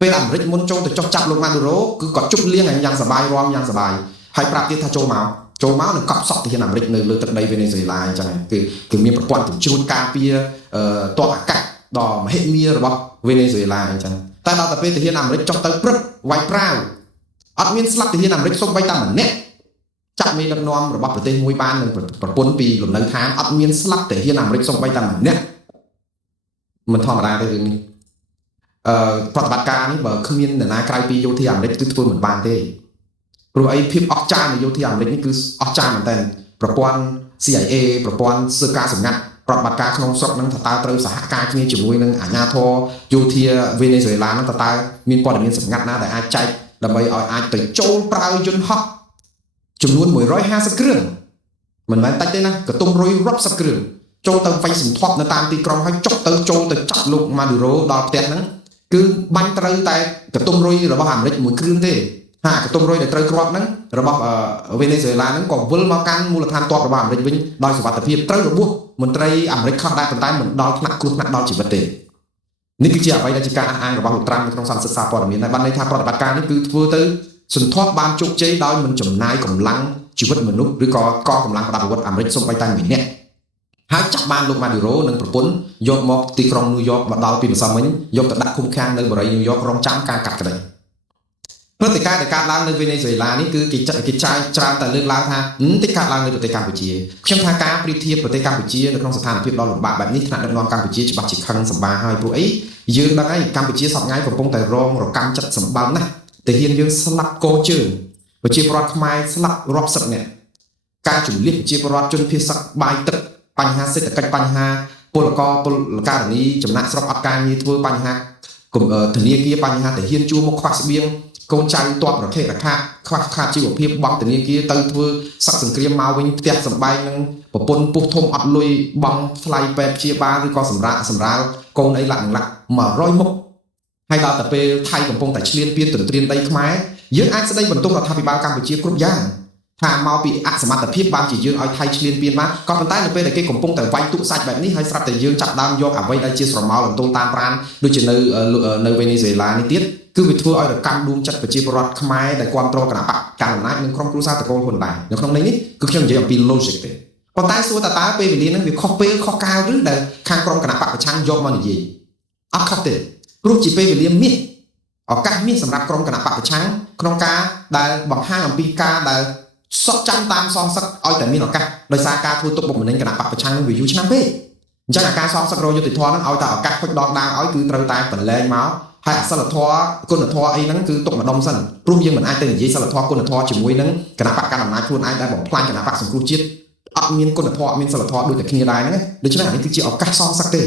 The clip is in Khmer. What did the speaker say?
ពេលអាមេរិកមុនចូលទៅចុះចាប់លោកម៉ាឌូរ៉ូគឺគាត់ជប់លៀងយ៉ាងសប្បាយរំយ៉ាងសប្បាយហើយប្រាប់ទៀតថាចូលមកនឹងកប់សក់ទាហានអាមេរិកនៅលើទឹកដីវេណេស៊ុយអេឡាអញ្ចឹងគឺមានប្រព័ន្ធជ្រួតការពារទ័ពអាកាសដ៏មហិមារបស់វេណេស៊ុយអេឡាអញ្ចឹងតែដល់តែពេលទាហានអាមេរិកចុះទៅព្រឹបវាយប្រាវអត់មានស្លាប់ទាហានអាមេរិកសូម្បីតែម្នាក់ចាប់មេដឹកនាំរបស់ប្រទេសមួយបាននឹងប្រពន្ធពីលំនៅឋានអត់មានស្លាប់ទាហានអាមេរិកសូម្បីតែម្នាក់មិនធម្មតាទេរឿងនេះប្រតិបត្តិការនេះបើគ្មាននរណាក្រៅពីយោធាអាមេរិកគឺធ្វើមិនបានទេព្រោះអីភាពអស្ចារ្យនៃយោធាអាមេរិកនេះគឺអស្ចារ្យមែនទែនប្រព័ន្ធ CIA ប្រព័ន្ធស៊ើបការសម្ងាត់ប្រតិបត្តិការក្នុងស្រុកនឹងតើត្រូវសហការគ្នាជាមួយនឹងអាជ្ញាធរយោធាវេណេស៊ុយអេឡានឹងតើមានព័ត៌មានសម្ងាត់ណាដែលអាចចែកដើម្បីឲ្យអាចទៅចូលប្រើយន្តហោះចំនួន150គ្រឿងមិនមែនតិចទេណាកតុំរុយរាប់សិបគ្រឿងចូលទៅវាយសន្ធាប់នៅតាមទីក្រុងហើយចុះទៅចូលទៅចាប់លោកម៉ាឌូរ៉ូដល់ផ្ទះហ្នឹងគឺបាញ់ត្រូវតែកតុំរុយរបស់អាមេរិកមួយគ្រឿងទេហើយកតុំរុយដែលត្រូវគ្រាប់ហ្នឹងរបស់វេណេស៊ុយអេឡាហ្នឹងក៏វិលមកកាន់មូលដ្ឋានទ័ពរបស់អាមេរិកវិញដោយសុវត្ថិភាពត្រូវរបួសមន្ត្រីអាមេរិកខុសដែរប៉ុន្តែមិនដល់ថ្នាក់គ្រោះថ្នាក់ដល់ជីវិតទេនេះគឺជាអ្វីដែលជាការអះអាងរបស់លោកត្រាំនៅក្នុងសន្និសីទសារព័ត៌មានហើយបានន័យថាប្រតិបត្តិការនេះគឺធ្វើទៅសន្ធាប់បានជោគជ័យដោយមិនចំណាយកម្លាំងជីវិតមនុស្សឬក៏កងកម្លាំងប្រដាប់អាវុធអាមេរិកសូម្បីតែម្នាក់ហើយចាប់បានលោកម៉ាឌូរ៉ូនិងប្រពន្ធយកមកទីក្រុងញូវយ៉កមកដល់ពីម្សិលមិញយកទៅដាក់ឃុំឃាំងនៅបរិយាញូវយ៉ករងចាំការកាត់ក្តីព្រឹត្តិការណ៍ដែលកើតឡើងនៅវេណេស៊ុយអេឡានេះគឺគេច្រើនតែលើកឡើងថាទីកើតឡើងនៅប្រទេសកម្ពុជាខ្ញុំថាការប្រៀបធៀបប្រទេសកម្ពុជានៅក្នុងស្ថានភាពដ៏លំបាកបែបនេះថ្នាក់ដឹកនាំកម្ពុជាច្បាស់ជាខឹងសម្បាហើយព្រោះអីយើងដឹងហើយកម្ពុជាសពថ្ងៃកំពុងតែរងរកម្មចិត្តសម្បើមណាស់ទាហានយើងស្លាប់កោជើងប្រជាពលរដ្ឋខ្មែរស្លាប់រាប់សិបនាក់ការជំលៀសប្រជាពលរដ្ឋជនភៀសសឹកបាយទឹកបញ្ហាសេដ្ឋកិច្ចបញ្ហាពលករនីចំណាក់ស្រុកអត់ការងារធ្វើបញ្ហាធនាគារបញ្ហាទាហានជួមកខ្វះស្បៀងកូនចៅតបរខេរខាខ្វះខាតជីវភាពបង់ធនាគារទៅធ្វើសឹកសង្គ្រាមមកវិញផ្ទះសម្បែងនឹងប្រពន្ធពុះធំអត់លុយបង់ថ្លៃពេទ្យព្យាបាលឬក៏សម្រាលកូនអីលាក់100មុខហើយដល់តែពេលថៃកំពុងតែឈ្លានពានទន្ទ្រានដីខ្មែរយើងអាចស្ដីបន្ទោសរដ្ឋាភិបាលកម្ពុជាគ្រប់យ៉ាងថាមកពីអសមត្ថភាពបានជាយើងឲ្យថៃឈ្លានពានបានក៏ប៉ុន្តែនៅពេលដែលគេកំពុងតែវាយទូកសាច់បែបនេះហើយស្រាប់តែយើងចាប់ដើមយកអ្វីដែលជាស្រមោលលំទោលតាមប្រានដូចជានៅវេណេស៊ុយអេឡានេះទៀតគឺវាធ្វើឲ្យរកម្មដួងចិត្តប្រជាពលរដ្ឋខ្មែរដែលគ្រប់គ្រងគណៈបកកណ្ដាលអំណាចនិងក្រុមគ្រួសារតកូលហ៊ុនដែរនៅក្នុងនេះគឺខ្ញុំនិយាយអំពី logic ទេប៉ុន្តែសួរតើពេលវេលាហ្នឹងវាខុសពេលខុសកាលឬដែលខាងក្រុមគណៈបកប្រឆាំងយកមកនិយាយអត់ខុសទេព្រោះជាពេលវេលាមាសឱកាសមាសសម្រាប់ក្រុមគណៈបកប្រឆាំងក្នុងការដែលបង្ហាញអំពីការដែលសក់ចាំតាមសងសឹកឲ្យតែមានឱកាសដោយសារការធ្វើទុកបុកម្នេញគណៈបកប្រឆាំងនឹងវាយូរឆ្នាំពេកអញ្ចឹងអាការសងសឹករយុទ្ធធម៌ហ្នឹងឲ្យតែឱកាសខុចដងដាងឲ្យគឺត្រូវតែបន្លែងមកហើយអសិលធម៌គុណធម៌អីហ្នឹងគឺទុកម្ដុំសិនព្រោះយើងមិនអាចទៅនិយាយសិលធម៌គុណធម៌ជាមួយនឹងគណៈបកកណ្ដាលអំណាចខ្លួនឯងដែលបំផ្លាញគណៈបកសង្គ្រោះជាតិអត់មានគុណធម៌អត់មានសិលធម៌ដូចតែគ្នាដែរហ្នឹងដូច្នេះអានេះគឺជាឱកាសសងសឹកទេ